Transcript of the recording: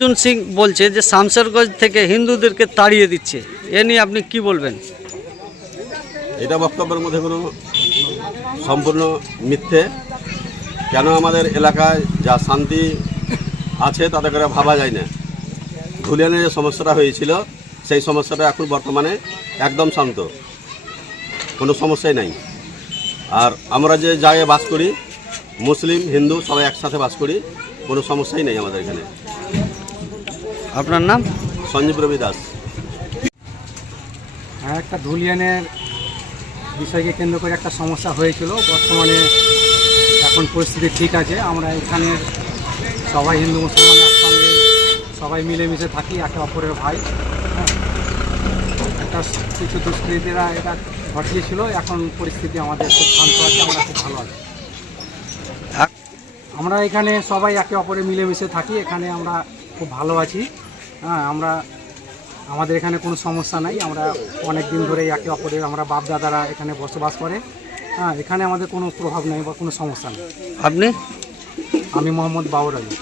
অর্জুন সিং বলছে যে শামশেরগঞ্জ থেকে হিন্দুদেরকে তাড়িয়ে দিচ্ছে, এ নিয়ে আপনি কি বলবেন? এটা বক্তব্যের মধ্যে কোনো সম্পূর্ণ মিথ্যে। কেন আমাদের এলাকায় যা শান্তি আছে তাতে করে ভাবা যায় না। ধুলিয়ানে যে সমস্যাটা হয়েছিল সেই সমস্যাটা এখন বর্তমানে একদম শান্ত, কোনো সমস্যাই নাই। আর আমরা যে জায়গায় বাস করি, মুসলিম হিন্দু সবাই একসাথে বাস করি, কোনো সমস্যাই নেই আমাদের এখানে। আপনার নাম? সঞ্জীব রবি দাস। একটা ধুলিয়ানের বিষয়কে কেন্দ্র করে একটা সমস্যা হয়েছিল। বর্তমানে এখন পরিস্থিতি ঠিক আছে। আমরা এখানে সবাই হিন্দু মুসলমান একসঙ্গে সবাই মিলেমিশে থাকি, একে অপরের ভাই। একটা কিছু দুষ্কৃতীরা এটা ঘটিয়েছিল, এখন পরিস্থিতি আমাদের খুব শান্ত আছে, আমরা খুব ভালো আছি। আমরা এখানে সবাই একে অপরে মিলেমিশে থাকি, এখানে আমরা খুব ভালো আছি। আমাদের এখানে কোনো সমস্যা নাই। আমরা অনেক দিন ধরে একে অপরের আমরা বাপ দাদারা এখানে বসবাস করে। এখানে আমাদের কোনো প্রভাব নেই বা কোনো সমস্যা নেই। আপনি? আমি মোহাম্মদ বাবর আলী।